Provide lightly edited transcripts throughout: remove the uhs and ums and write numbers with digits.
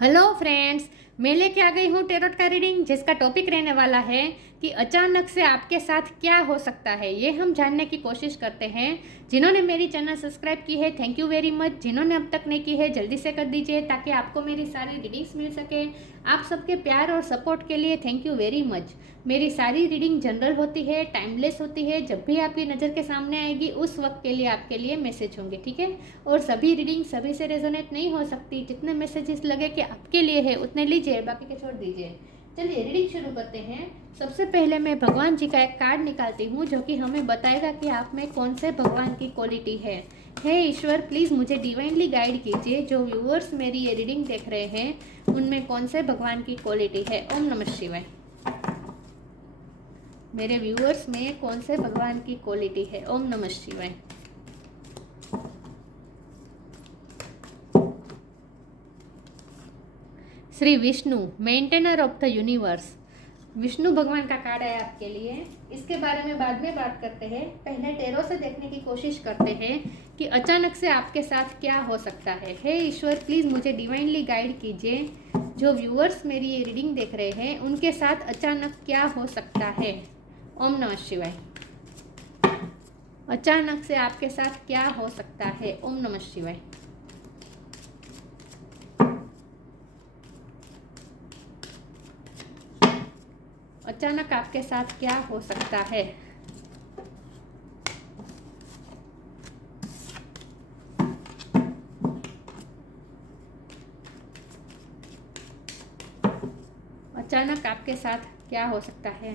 Hello friends, मैं लेके आ गई हूँ टेरोट का रीडिंग जिसका टॉपिक रहने वाला है कि अचानक से आपके साथ क्या हो सकता है। ये हम जानने की कोशिश करते हैं। जिन्होंने मेरी चैनल सब्सक्राइब की है थैंक यू वेरी मच। जिन्होंने अब तक नहीं की है जल्दी से कर दीजिए ताकि आपको मेरी सारी रीडिंग्स मिल सके। आप सबके प्यार और सपोर्ट के लिए थैंक यू वेरी मच। मेरी सारी रीडिंग जनरल होती है, टाइमलेस होती है। जब भी आपकी नज़र के सामने आएगी उस वक्त के लिए आपके लिए मैसेज होंगे, ठीक है। और सभी रीडिंग सभी से रेजोनेट नहीं हो सकती। जितने मैसेजेस लगे कि आपके लिए है उतने लीजिए, बाकी के छोड़ दीजिए। चलिए रीडिंग शुरू करते हैं। सबसे पहले मैं भगवान जी का एक कार्ड निकालती हूँ जो कि हमें बताएगा कि आप में कौन से भगवान की क्वालिटी है। हे ईश्वर, प्लीज़ मुझे डिवाइनली गाइड कीजिए। जो व्यूअर्स मेरी ये रीडिंग देख रहे हैं उनमें कौन से भगवान की क्वालिटी है। ओम नमः शिवाय। मेरे व्यूअर्स में कौन से भगवान की क्वालिटी है। ओम नमः शिवाय। Shri Vishnu, maintainer of the universe. Vishnu भगवान का कार्ड है आपके लिए। इसके बारे में बाद में बात करते हैं। पहले टेरो से देखने की कोशिश करते हैं कि अचानक से आपके साथ क्या हो सकता है। हे ईश्वर, प्लीज़ मुझे डिवाइनली गाइड कीजिए। जो व्यूअर्स मेरी ये रीडिंग देख रहे हैं उनके साथ अचानक क्या हो सकता है। ओम नमः शिवाय। अचानक से आपके साथ क्या हो सकता है। ओम नमः शिवाय। अचानक आपके साथ क्या हो सकता है। अचानक आपके साथ क्या हो सकता है।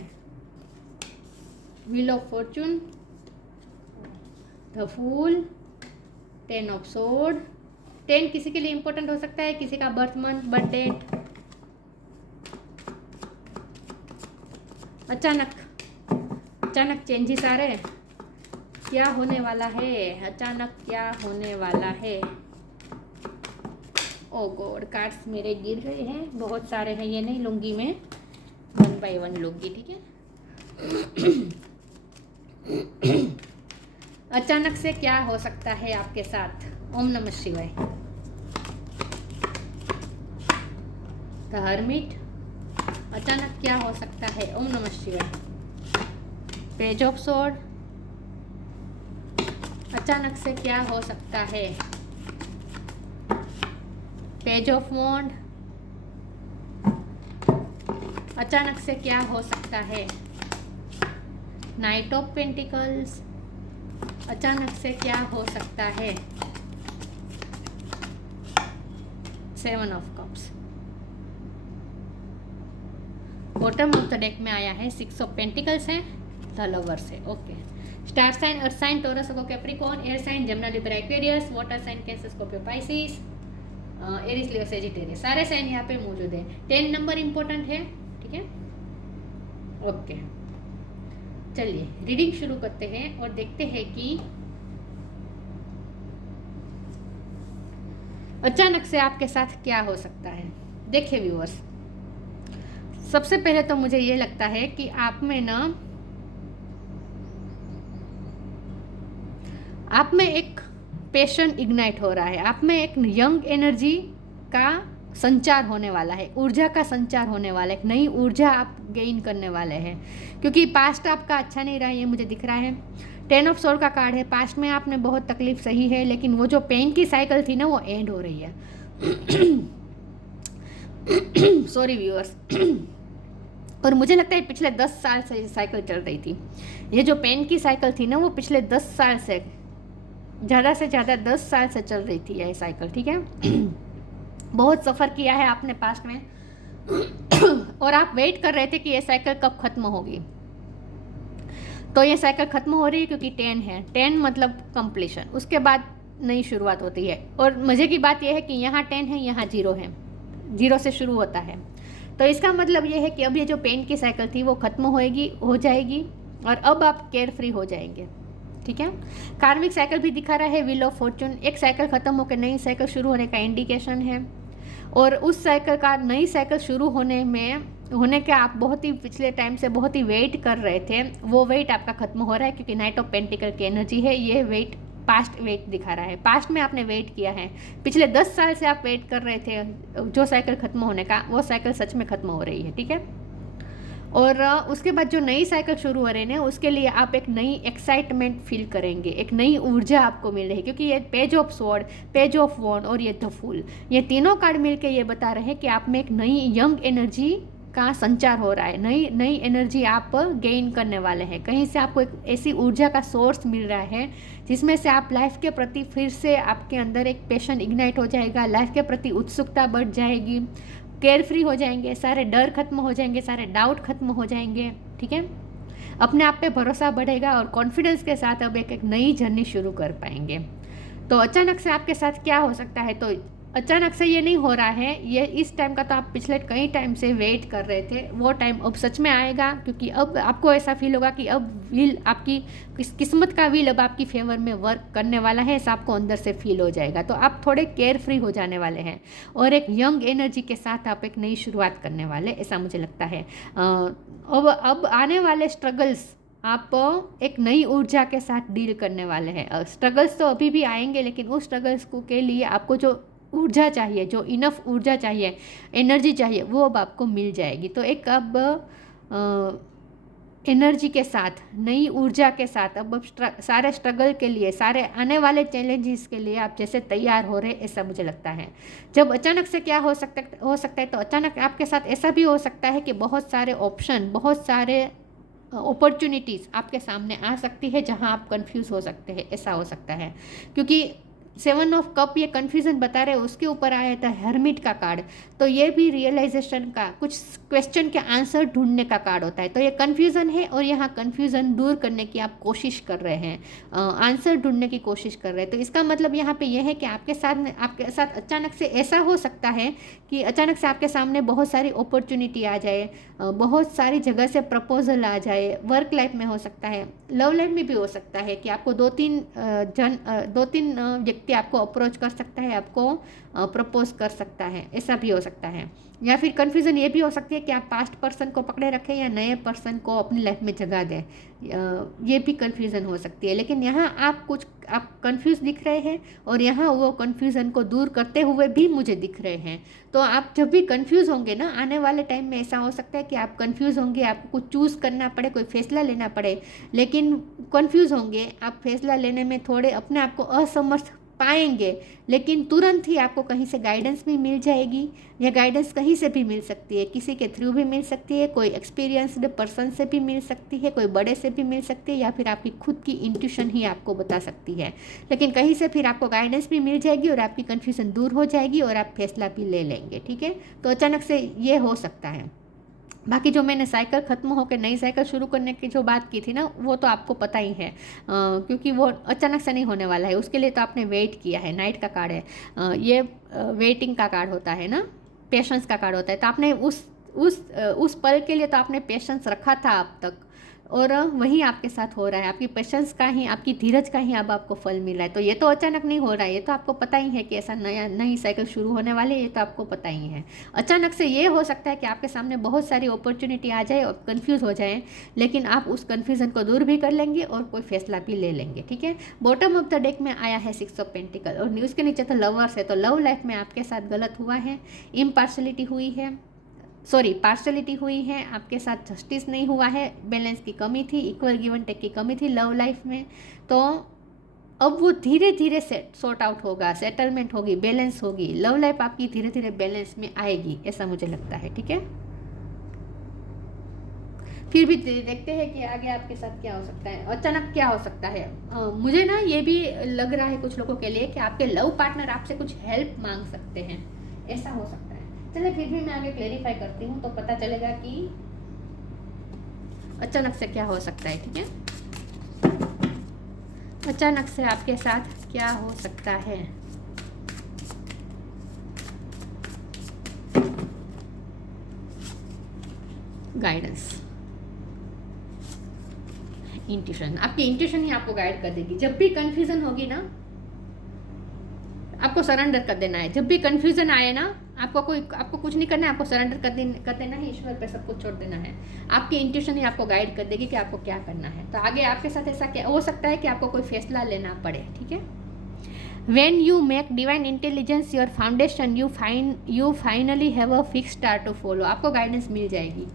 Wheel of fortune, the fool, 10 of sword. 10 किसी के लिए इंपॉर्टेंट हो सकता है, किसी का बर्थ मंथ, बर्थ डेट। अचानक चेंजेस आ रहे हैं। क्या होने वाला है। अचानक क्या होने वाला है। ओ गॉड, कार्ड्स मेरे गिर गए हैं, बहुत सारे हैं, ये नहीं लूँगी मैं, 1 बाय 1 लूँगी, ठीक है। अचानक से क्या हो सकता है आपके साथ। ओम नमः शिवाय। The hermit. अचानक क्या हो सकता है। ओम नमः शिवाय। Page of sword. अचानक से क्या हो सकता है। Page of wand. अचानक से क्या हो सकता है। Knight of pentacles. अचानक से क्या हो सकता है। 7 of cups. Bottom of the deck में आया है 6 ऑफ पेंटिकल्स है, द लवर्स है। Okay. Star sign, earth sign, Taurus, Capricorn, air sign, Gemini, Libra, Aquarius, water sign, cancer, Scorpio, Pisces, Aries, Leo, Sagittarius, सारे साइन यहाँ पे मौजूद है। 10 नंबर इंपॉर्टेंट है, ठीक है। ओके, चलिए रीडिंग शुरू करते हैं और देखते हैं कि अचानक से आपके साथ क्या हो सकता है। देखिए व्यूअर्स, सबसे पहले तो मुझे ये लगता है कि आप में एक पैशन इग्नाइट हो रहा है। आप में एक यंग एनर्जी का संचार होने वाला है, ऊर्जा का संचार होने वाला है। एक नई ऊर्जा आप गेन करने वाले हैं क्योंकि पास्ट आपका अच्छा नहीं रहा, ये मुझे दिख रहा है। 10 ऑफ सोर्ड का कार्ड है। पास्ट में आपने बहुत तकलीफ सही है, लेकिन वो जो पेन की साइकिल थी ना वो एंड हो रही है। Sorry viewers. और मुझे लगता है पिछले 10 साल से ये साइकिल चल रही थी। ये जो पेन की साइकिल थी ना वो पिछले 10 साल से, ज़्यादा से ज़्यादा 10 साल से चल रही थी ये साइकिल, ठीक है। बहुत सफ़र किया है आपने पास्ट में और आप वेट कर रहे थे कि ये साइकिल कब ख़त्म होगी। तो ये साइकिल ख़त्म हो रही है क्योंकि 10 है। 10 मतलब कंप्लीशन, उसके बाद नई शुरुआत होती है। और मज़े की बात यह है कि यहाँ 10 है, यहाँ 0 है, 0 से शुरू होता है। तो इसका मतलब ये है कि अब ये जो पेन की साइकिल थी वो ख़त्म हो जाएगी और अब आप केयर फ्री हो जाएंगे, ठीक है। कार्मिक साइकिल भी दिखा रहा है, व्हील ऑफ फॉर्चून। एक साइकिल ख़त्म होकर नई साइकिल शुरू होने का इंडिकेशन है और उस साइकिल का, नई साइकिल शुरू होने के आप बहुत ही पिछले टाइम से बहुत ही वेट कर रहे थे, वो वेट आपका ख़त्म हो रहा है क्योंकि नाइट ऑफ पेंटिकल की एनर्जी है। ये वेट पास्ट वेट दिखा रहा है, पास्ट में आपने वेट किया है, पिछले 10 साल से आप वेट कर रहे थे जो साइकिल ख़त्म होने का, वो साइकिल सच में ख़त्म हो रही है, ठीक है। और उसके बाद जो नई साइकिल शुरू हो रही है उसके लिए आप एक नई एक्साइटमेंट फील करेंगे, एक नई ऊर्जा आपको मिल रही है, क्योंकि ये page of sword, page of wand और ये द फूल, ये तीनों कार्ड मिलके ये बता रहे हैं कि आप में एक नई यंग एनर्जी का संचार हो रहा है, नई नई एनर्जी आप गेन करने वाले हैं। कहीं से आपको एक ऐसी ऊर्जा का सोर्स मिल रहा है जिसमें से आप लाइफ के प्रति फिर से आपके अंदर एक पैशन इग्नाइट हो जाएगा, लाइफ के प्रति उत्सुकता बढ़ जाएगी, केयर फ्री हो जाएंगे, सारे डर खत्म हो जाएंगे, सारे डाउट खत्म हो जाएंगे, ठीक है। अपने आप पे भरोसा बढ़ेगा और कॉन्फिडेंस के साथ अब एक नई जर्नी शुरू कर पाएंगे। तो अचानक से आपके साथ क्या हो सकता है, तो अचानक से ये नहीं हो रहा है, ये इस टाइम का तो आप पिछले कई टाइम से वेट कर रहे थे, वो टाइम अब सच में आएगा, क्योंकि अब आपको ऐसा फील होगा कि अब व्हील आपकी किस्मत का व्हील अब आपकी फेवर में वर्क करने वाला है, ऐसा आपको अंदर से फील हो जाएगा। तो आप थोड़े केयर फ्री हो जाने वाले हैं और एक यंग एनर्जी के साथ आप एक नई शुरुआत करने वाले, ऐसा मुझे लगता है। अब आने वाले स्ट्रगल्स आप एक नई ऊर्जा के साथ डील करने वाले हैं। स्ट्रगल्स तो अभी भी आएंगे, लेकिन उस स्ट्रगल्स को के लिए आपको जो ऊर्जा चाहिए, जो इनफ ऊर्जा चाहिए, एनर्जी चाहिए, वो अब आपको मिल जाएगी। तो एक अब एनर्जी के साथ, नई ऊर्जा के साथ अब सारे स्ट्रगल के लिए, सारे आने वाले चैलेंजेस के लिए आप जैसे तैयार हो रहे, ऐसा मुझे लगता है। जब अचानक से क्या हो सकता है, तो अचानक आपके साथ ऐसा भी हो सकता है कि बहुत सारे ऑप्शन, बहुत सारे अपॉर्चुनिटीज़ आपके सामने आ सकती है जहां आप कंफ्यूज हो सकते हैं, ऐसा हो सकता है। क्योंकि 7 ऑफ कप ये कन्फ्यूज़न बता रहे, उसके ऊपर आया था हर्मिट का कार्ड, तो ये भी रियलाइजेशन का, कुछ क्वेश्चन के आंसर ढूंढने का कार्ड होता है। तो ये कन्फ्यूज़न है और यहाँ कन्फ्यूज़न दूर करने की आप कोशिश कर रहे हैं, आंसर ढूंढने की कोशिश कर रहे हैं। तो इसका मतलब यहाँ पे ये है कि आपके साथ अचानक से ऐसा हो सकता है कि अचानक से आपके सामने बहुत सारी अपॉर्चुनिटी आ जाए, बहुत सारी जगह से प्रपोजल आ जाए, वर्क लाइफ में हो सकता है, लव लाइफ में भी हो सकता है कि आपको दो तीन व्यक्ति आपको अप्रोच कर सकता है, आपको प्रपोज कर सकता है, ऐसा भी हो सकता है। या फिर कन्फ्यूज़न ये भी हो सकती है कि आप पास्ट पर्सन को पकड़े रखें या नए पर्सन को अपनी लाइफ में जगह दें, ये भी कन्फ्यूज़न हो सकती है। लेकिन यहाँ आप कंफ्यूज दिख रहे हैं और यहाँ वो कन्फ्यूज़न को दूर करते हुए भी मुझे दिख रहे हैं। तो आप जब भी कंफ्यूज होंगे ना, आने वाले टाइम में ऐसा हो सकता है कि आप कंफ्यूज होंगे, आपको कुछ चूज़ करना पड़े, कोई फैसला लेना पड़े, लेकिन कंफ्यूज होंगे, आप फैसला लेने में थोड़े अपने आप को असमर्थ पाएंगे, लेकिन तुरंत ही आपको कहीं से गाइडेंस भी मिल जाएगी। यह गाइडेंस कहीं से भी मिल सकती है, किसी के थ्रू भी मिल सकती है, कोई एक्सपीरियंस्ड पर्सन से भी मिल सकती है, कोई बड़े से भी मिल सकती है, या फिर आपकी खुद की इंट्यूशन ही आपको बता सकती है। लेकिन कहीं से फिर आपको गाइडेंस भी मिल जाएगी और आपकी कन्फ्यूज़न दूर हो जाएगी और आप फैसला भी ले लेंगे, ठीक है। तो अचानक से ये हो सकता है। बाकी जो मैंने साइकिल ख़त्म होकर नई साइकिल शुरू करने की जो बात की थी ना, वो तो आपको पता ही है, क्योंकि वो अचानक से नहीं होने वाला है, उसके लिए तो आपने वेट किया है। नाइट का कार्ड है, ये वेटिंग का कार्ड होता है ना, पेशेंस का कार्ड होता है। तो आपने उस पल के लिए तो आपने पेशेंस रखा था अब तक, और वही आपके साथ हो रहा है। आपकी पेशेंस का ही, आपकी धीरज का ही अब आपको फल मिल रहा है। तो ये तो अचानक नहीं हो रहा है, ये तो आपको पता ही है कि ऐसा नई साइकिल शुरू होने वाली है, ये तो आपको पता ही है। अचानक से ये हो सकता है कि आपके सामने बहुत सारी अपॉर्चुनिटी आ जाए और कन्फ्यूज़ हो जाए, लेकिन आप उस कन्फ्यूज़न को दूर भी कर लेंगे और कोई फैसला भी ले लेंगे, ठीक है। बॉटम ऑफ द डेक में आया है 6 ऑफ पेंटिकल और न्यूज़ के नीचे तो लवर्स है। तो लव लाइफ में आपके साथ गलत हुआ है, इम्पार्शलिटी हुई है, पार्शलिटी हुई है, आपके साथ जस्टिस नहीं हुआ है, बैलेंस की कमी थी, इक्वल गिव एंड टेक की कमी थी लव लाइफ में। तो अब वो धीरे धीरे सॉर्ट आउट होगा, सेटलमेंट होगी, बैलेंस होगी, लव लाइफ आपकी धीरे धीरे बैलेंस में आएगी, ऐसा मुझे लगता है, ठीक है। फिर भी देखते हैं कि आगे आपके साथ क्या हो सकता है, अचानक क्या हो सकता है। मुझे ना ये भी लग रहा है कुछ लोगों के लिए कि आपके लव पार्टनर आपसे कुछ हेल्प मांग सकते हैं, ऐसा हो सकता है। चलिए फिर भी मैं आगे क्लेरिफाई करती हूँ तो पता चलेगा कि अचानक से क्या हो सकता है, ठीक है। अचानक से आपके साथ क्या हो सकता है। गाइडेंस, इंट्यूशन, आपकी इंट्यूशन ही आपको गाइड कर देगी। जब भी कंफ्यूजन होगी ना, आपको सरेंडर कर देना है। जब भी कंफ्यूजन आए ना, आपको कुछ नहीं करना है, आपको सरेंडर कर देना है, ईश्वर पे सब कुछ छोड़ देना है। आपकी इंट्यूशन ही आपको गाइड कर देगी कि आपको क्या करना है। तो आगे आपके साथ ऐसा क्या हो सकता है कि आपको कोई फैसला लेना पड़े, ठीक है। When you make divine intelligence your foundation, you finally have a fixed star to follow. आपको गाइडेंस मिल जाएगी।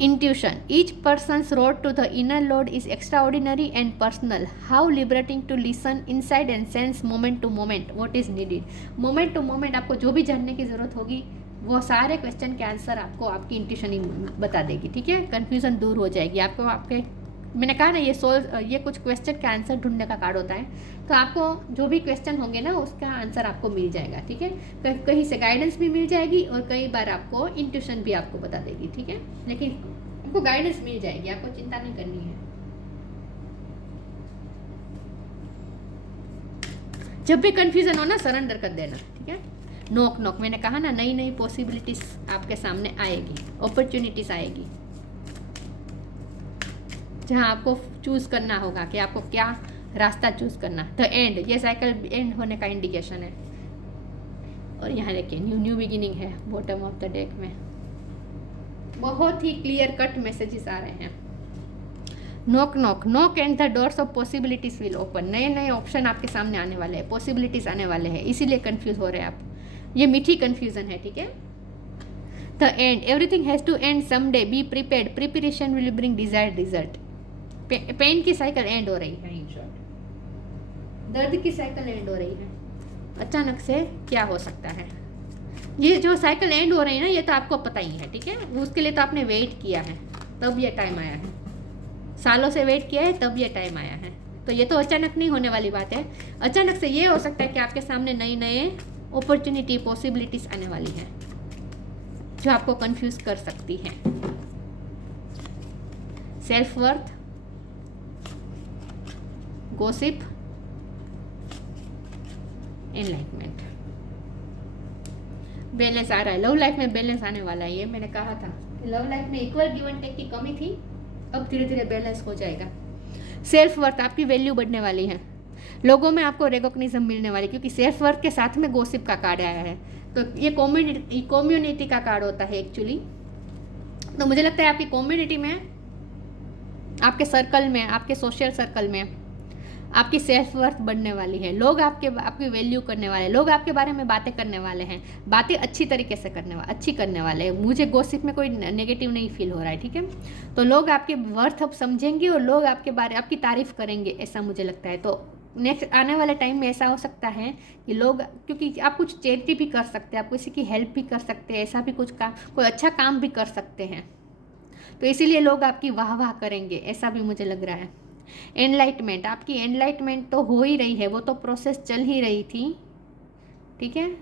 Intuition. Each person's road to the inner Lord is extraordinary and personal. How liberating to listen inside and sense moment to moment what is needed. Moment to moment आपको जो भी जानने की ज़रूरत होगी वो सारे क्वेश्चन के आंसर आपको आपकी इंट्यूशन ही बता देगी, ठीक है। कन्फ्यूज़न दूर हो जाएगी। आपको आपके मैंने कहा ना ये कुछ क्वेश्चन का आंसर ढूंढने का कार्ड होता है, तो आपको जो भी क्वेश्चन होंगे ना उसका आंसर आपको मिल जाएगा, ठीक है। कहीं से गाइडेंस भी मिल जाएगी और कई बार आपको इंट्यूशन भी आपको बता देगी, ठीक है। लेकिन आपको गाइडेंस मिल जाएगी, आपको चिंता नहीं करनी है। जब भी कंफ्यूजन हो ना सरेंडर कर देना, ठीक है। नॉक नॉक, मैंने कहा ना नई नई पॉसिबिलिटीज आपके सामने आएगी, अपॉर्चुनिटीज आएगी, जहाँ आपको चूज करना होगा कि आपको क्या रास्ता चूज करना। द एंड, ये साइकिल एंड होने का इंडिकेशन है। और यहाँ देखिए न्यू बिगिनिंग है बॉटम ऑफ द डेक में। बहुत ही क्लियर कट मैसेजेस आ रहे हैं। Knock knock knock and the doors of possibilities will open. नए नए ऑप्शन आपके सामने आने वाले हैं, पॉसिबिलिटीज आने वाले हैं, इसीलिए कंफ्यूज हो रहे हैं आप। ये मीठी कंफ्यूजन है, ठीक है। The end, everything has to end someday, be prepared, preparation will bring desired result. Pain की साइकिल एंड हो रही है, इन शॉर्ट दर्द की साइकिल एंड हो रही है। अचानक से क्या हो सकता है, ये जो साइकिल एंड हो रही है ना, ये तो आपको पता ही है, ठीक है। उसके लिए तो आपने वेट किया है, तब ये टाइम आया है। सालों से वेट किया है, तब ये टाइम आया है। तो ये तो अचानक नहीं होने वाली बात है। अचानक से ये हो सकता है कि आपके सामने नई नए अपॉर्चुनिटी, पॉसिबिलिटीज आने वाली है जो आपको कंफ्यूज कर सकती है। Self worth, gossip, enlightenment, balance आ रहा है। लव लाइफ में बैलेंस आने वाला है, ये मैंने कहा था। लव लाइफ में इक्वल गिव एंड टेक की कमी थी, अब धीरे धीरे बैलेंस हो जाएगा। सेल्फ वर्थ, आपकी वैल्यू बढ़ने वाली है, लोगों में आपको रिकॉग्निशन मिलने वाली, क्योंकि सेल्फ वर्थ के साथ में गॉसिप का कार्ड आया है। तो ये कम्युनिटी का कार्ड होता है एक्चुअली। तो मुझे लगता है आपकी कम्युनिटी में, आपके सर्कल में, आपके सोशल सर्कल में आपकी सेल्फ वर्थ बढ़ने वाली है। लोग आपकी वैल्यू करने वाले, लोग आपके बारे में बातें करने वाले हैं, बातें अच्छी तरीके से अच्छी करने वाले हैं। मुझे गॉसिप में कोई नेगेटिव नहीं फील हो रहा है, ठीक है। तो लोग आपके वर्थ अब समझेंगे और लोग आपकी तारीफ करेंगे, ऐसा मुझे लगता है। तो नेक्स्ट आने वाले टाइम में ऐसा हो सकता है कि लोग, क्योंकि आप कुछ चैरिटी भी कर सकते हैं, आप किसी की हेल्प भी कर सकते हैं, ऐसा भी कुछ काम, कोई अच्छा काम भी कर सकते हैं, तो इसीलिए लोग आपकी वाह वाह करेंगे, ऐसा भी मुझे लग रहा है। एनलाइटमेंट, आपकी एनलाइटमेंट तो हो ही रही है, वो तो प्रोसेस चल ही रही थी, ठीक है।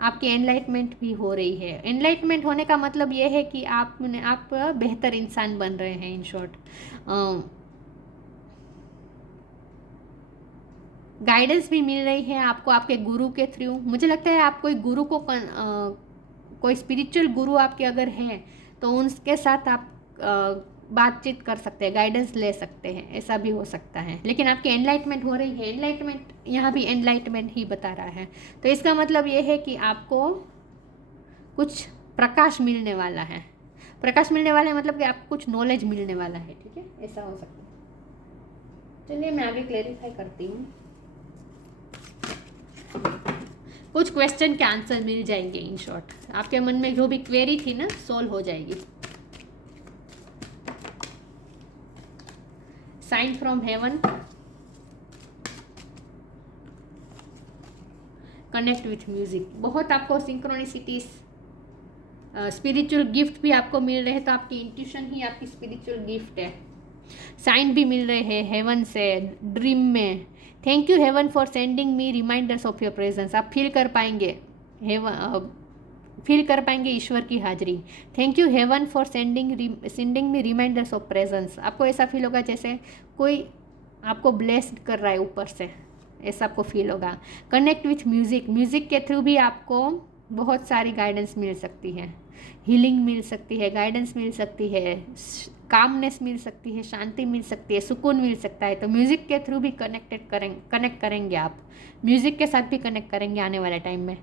आपकी एनलाइटमेंट भी हो रही है। एनलाइटमेंट होने का मतलब ये है कि आप बेहतर इंसान बन रहे हैं, इन शॉर्ट। गाइडेंस भी मिल रही है आपको आपके गुरु के थ्रू। मुझे लगता है आप कोई गुरु को कोई स्पिरिचुअल गुरु आपके अगर हैं तो उनके साथ आप बातचीत कर सकते हैं, गाइडेंस ले सकते हैं, ऐसा भी हो सकता है। लेकिन आपकी एनलाइटमेंट हो रही है, एनलाइटमेंट यहाँ भी एनलाइटमेंट ही बता रहा है। तो इसका मतलब ये है कि आपको कुछ प्रकाश मिलने वाला है। प्रकाश मिलने वाला है मतलब कि आपको कुछ नॉलेज मिलने वाला है, ठीक है, ऐसा हो सकता है। चलिए मैं आगे क्लेरिफाई करती हूँ। कुछ क्वेश्चन के आंसर मिल जाएंगे, इन शॉर्ट आपके मन में जो भी क्वेरी थी ना, सोल्व हो जाएगी। Sign from heaven, connect with music. बहुत आपको सिंक्रोनिसिटीज, स्पिरिचुअल गिफ्ट भी आपको मिल रहे हैं, तो आपकी इंट्यूशन ही आपकी स्पिरिचुअल गिफ्ट है। साइन भी मिल रहे हैं हेवन से, ड्रीम में। Thank you heaven for sending me reminders of your presence. आप फील कर पाएंगे ईश्वर की हाजिरी। Thank you heaven for sending me reminders of presence. आपको ऐसा फील होगा जैसे कोई आपको ब्लेस्ड कर रहा है ऊपर से, ऐसा आपको फील होगा। कनेक्ट विथ म्यूज़िक, म्यूज़िक के थ्रू भी आपको बहुत सारी गाइडेंस मिल सकती है, हीलिंग मिल सकती है, गाइडेंस मिल सकती है, कामनेस मिल सकती है, शांति मिल सकती है, सुकून मिल सकता है। तो म्यूज़िक के थ्रू भी कनेक्ट करेंगे आप, म्यूज़िक के साथ भी कनेक्ट करेंगे आने वाले टाइम में।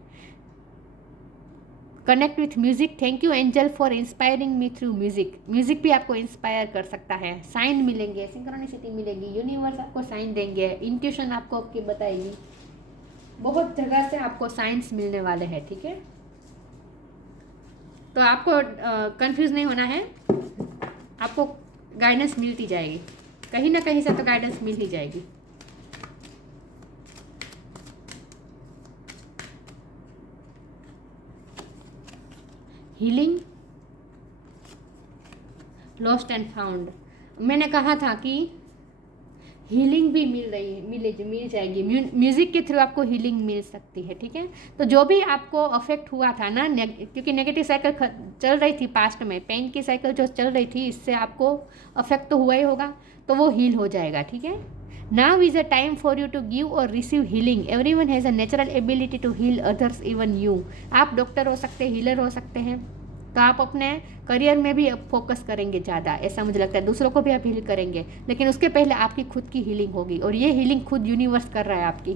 Connect with music, thank you angel for inspiring me through music. Music भी आपको इंस्पायर कर सकता है। साइन मिलेंगे, सिंक्रोनिसिटी मिलेगी, यूनिवर्स आपको साइन देंगे, इंट्यूशन आपको आपकी बताएगी, बहुत जगह से आपको साइंस मिलने वाले हैं, ठीक है। तो आपको कंफ्यूज नहीं होना है, आपको गाइडेंस मिलती जाएगी, कहीं ना कहीं से तो गाइडेंस मिल ही जाएगी। Healing, lost and found. मैंने कहा था कि हीलिंग भी मिल जाएगी, म्यूज़िक के थ्रू आपको हीलिंग मिल सकती है, ठीक है। तो जो भी आपको अफेक्ट हुआ था ना, क्योंकि नेगेटिव साइकिल चल रही थी पास्ट में, पेन की साइकिल जो चल रही थी, इससे आपको अफेक्ट तो हुआ ही होगा, तो वो हील हो जाएगा, ठीक है। Now is a time for you to give और receive healing. Everyone has a natural ability to heal others, even you. आप डॉक्टर हो सकते हैं, हीलर हो सकते हैं, तो आप अपने करियर में भी फोकस करेंगे ज़्यादा, ऐसा मुझे लगता है। दूसरों को भी आप हील करेंगे, लेकिन उसके पहले आपकी खुद की हीलिंग होगी, और ये हीलिंग खुद यूनिवर्स कर रहा है आपकी।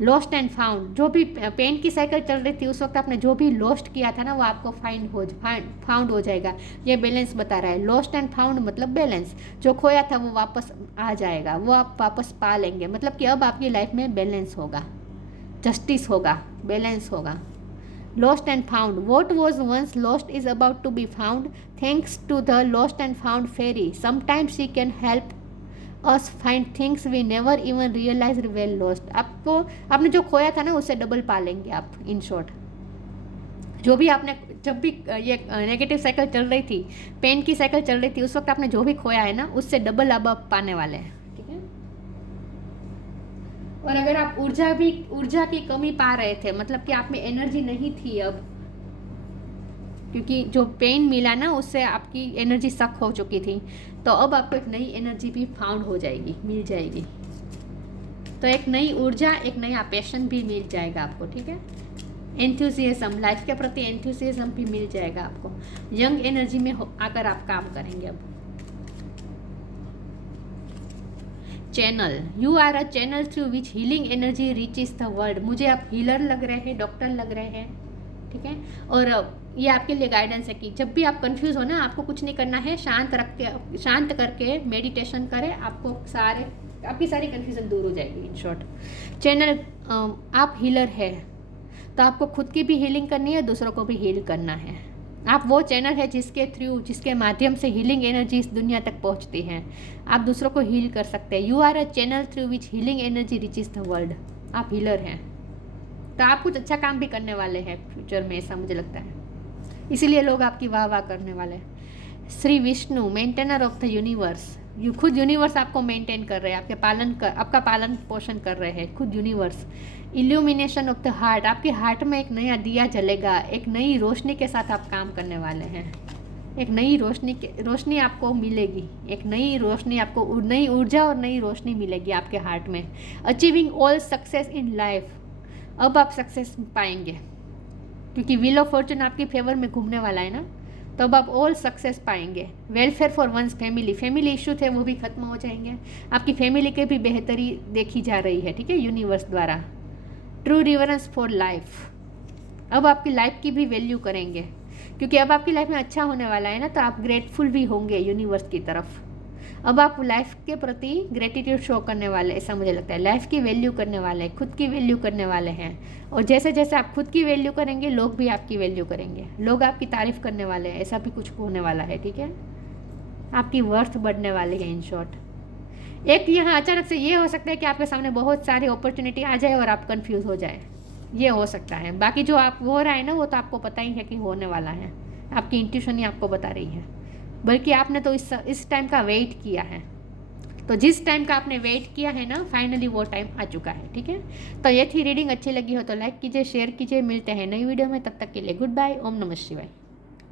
लॉस्ट एंड फाउंड, जो भी पेन की साइकिल चल रही थी उस वक्त आपने जो भी लॉस्ट किया था ना, वो आपको फाउंड हो जाएगा। ये बैलेंस बता रहा है। लॉस्ट एंड फाउंड मतलब बैलेंस, जो खोया था वो वापस आ जाएगा, वो आप वापस पा लेंगे। मतलब कि अब आपकी लाइफ में बैलेंस होगा, जस्टिस होगा, बैलेंस होगा। Lost and found, what was once lost is about to be found thanks to the lost and found fairy. Sometimes she can help us find things we never even realized were lost. आपको आपने जो खोया था ना, उससे double पा लेंगे आप। इन शॉर्ट, जो भी आपने, जब भी ये नेगेटिव साइकिल चल रही थी, पेन की साइकिल चल रही थी, उस वक्त आपने जो भी खोया है ना, उससे डबल अब आप पाने वाले हैं, ठीक है। और अगर आप ऊर्जा की कमी पा रहे थे, मतलब कि आप में एनर्जी नहीं थी अब, क्योंकि जो पेन मिला ना, उससे आपकी एनर्जी सक हो चुकी थी, तो अब आपको एक नई एनर्जी भी फाउंड हो जाएगी, मिल जाएगी। तो एक नई ऊर्जा, एक नया पैशन भी मिल जाएगा आपको, ठीक है। एंथुसियाज्म, लाइफ के प्रति एंथुसियाज्म भी मिल जाएगा आपको। यंग एनर्जी में आकर आप काम करेंगे अब। Channel, you are a channel through which healing energy reaches the world. मुझे आप हीलर लग रहे हैं, डॉक्टर लग रहे हैं, ठीक है। और ये आपके लिए गाइडेंस है कि जब भी आप कंफ्यूज हो ना, आपको कुछ नहीं करना है, शांत करके मेडिटेशन करें, आपकी सारी कंफ्यूजन दूर हो जाएगी। इन शॉर्ट, चैनल, आप हीलर है, तो आपको खुद की भी हीलिंग करनी है, दूसरों को भी हील करना है। आप वो चैनल है जिसके माध्यम से हीलिंग एनर्जी इस दुनिया तक पहुंचती है। आप दूसरों को हील कर सकते हैं। You are a channel through which healing energy reaches the world. आप हीलर हैं, तो आप कुछ अच्छा काम भी करने वाले हैं फ्यूचर में, ऐसा मुझे लगता है। इसीलिए लोग आपकी वाह करने वाले हैं। Shri Vishnu, maintainer of the universe. खुद यूनिवर्स आपको मेंटेन कर रहे हैं, आपका पालन पोषण कर रहे हैं खुद universe. Illumination of the heart, आपके हार्ट में एक नया दिया जलेगा, एक नई रोशनी के साथ आप काम करने वाले हैं। एक नई रोशनी आपको मिलेगी, एक नई रोशनी आपको, नई ऊर्जा और नई रोशनी मिलेगी आपके हार्ट में। Achieving all success in life, अब आप सक्सेस पाएंगे, क्योंकि व्हील ऑफ फॉर्चून आपकी फेवर में घूमने वाला है ना, तो अब आप ऑल सक्सेस पाएंगे। Welfare for once family issue थे वो भी खत्म हो जाएंगे। आपकी फैमिली के भी बेहतरी देखी जा रही है, ठीक है, यूनिवर्स द्वारा। ट्रू रिवरेंस फॉर लाइफ, अब आपकी लाइफ की भी वैल्यू करेंगे, क्योंकि अब आपकी लाइफ में अच्छा होने वाला है ना, तो आप ग्रेटफुल भी होंगे यूनिवर्स की तरफ। अब आप लाइफ के प्रति ग्रेटिट्यूड शो करने वाले, ऐसा मुझे लगता है। लाइफ की वैल्यू करने वाले, खुद की वैल्यू करने वाले हैं। और जैसे जैसे आप खुद की वैल्यू करेंगे, लोग भी आपकी वैल्यू करेंगे, लोग आपकी तारीफ करने वाले हैं, ऐसा भी कुछ होने वाला है, ठीक है। आपकी वर्थ बढ़ने वाली है। इन शॉर्ट, एक यहाँ अचानक से ये हो सकता है कि आपके सामने बहुत सारी अपॉर्चुनिटी आ जाए और आप कंफ्यूज हो जाए, ये हो सकता है। बाकी जो आप हो रहा है ना, वो तो आपको पता ही है कि होने वाला है, आपकी इंट्यूशन ही आपको बता रही है। बल्कि आपने तो इस टाइम का वेट किया है, तो जिस टाइम का आपने वेट किया है ना, फाइनली वो टाइम आ चुका है, ठीक है। तो ये थी रीडिंग, अच्छी लगी हो तो लाइक कीजिए, शेयर कीजिए। मिलते हैं नई वीडियो में, तब तक के लिए गुड बाय। ओम नमः शिवाय।